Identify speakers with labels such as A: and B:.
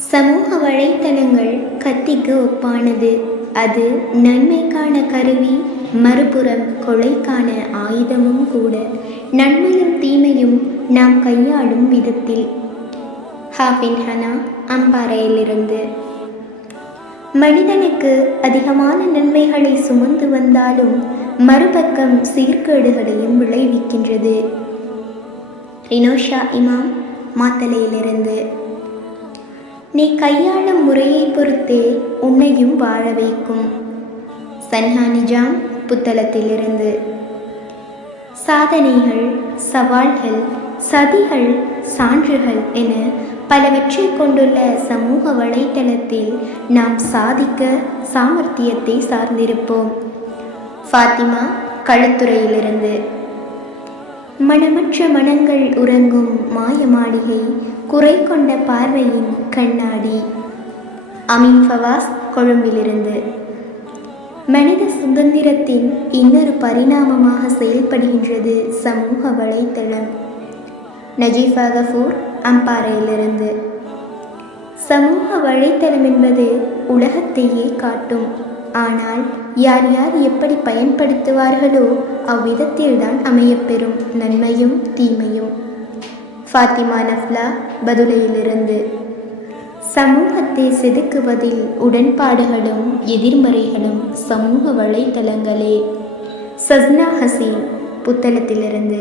A: சமூக வலைத்தளங்கள் கத்திக்கு ஒப்பானது. அது நன்மைக்கான கருவி மறுபுறம் கொலைக்கான ஆயுதமும் கூட. நன்மையும் தீமையும் நாம் கையாளும் விதத்தில். ஹாஃபின் ஹனா அம்பாறையிலிருந்து. மனிதனுக்கு அதிகமான நன்மைகளை சுமந்து வந்தாலும் மறுபக்கம் சீர்கேடுகளையும் விளைவிக்கின்றது. ரினோஷா இமாம் மாத்தலையிலிருந்து நீ கையாளும் முறையை பொறுத்தே உன்னையும் வாழ வைக்கும். சன்ஹா நிஜாம் புத்தளத்திலிருந்து. சாதனைகள் சவால்கள் சதிகள் சான்றுகள் என பலவற்றை கொண்டுள்ள சமூக வலைத்தளத்தில் நாம் சாதிக்க சாமர்த்தியத்தை சார்ந்திருப்போம். ஃபாத்திமா களுத்துறையிலிருந்து மனமற்ற மனங்கள் உறங்கும் மாய மாளிகை குறை கொண்ட பார்வையின் கண்ணாடி. அமீன் ஃபவாஸ் கொழும்பிலிருந்து. மனித சுதந்திரத்தின் இன்னொரு பரிணாமமாக செயல்படுகின்றது சமூக வலைத்தளம். நஜீஃபா கஃபூர் அம்பாறையிலிருந்து. சமூக வலைத்தளம் என்பது உலகத்தையே காட்டும். ஆனால் யார் யார் எப்படி பயன்படுத்துவார்களோ அவ்விதத்தில்தான் அமையப்பெறும் நன்மையும் தீமையும். ஃபாத்திமா நஃப்லா பதுலையிலிருந்து. சமூகத்தை செதுக்குவதில் உடன்பாடுகளும் எதிர்மறைகளும் சமூக வலைத்தளங்களே. சஸ்னா ஹசீன் புத்தளத்திலிருந்து.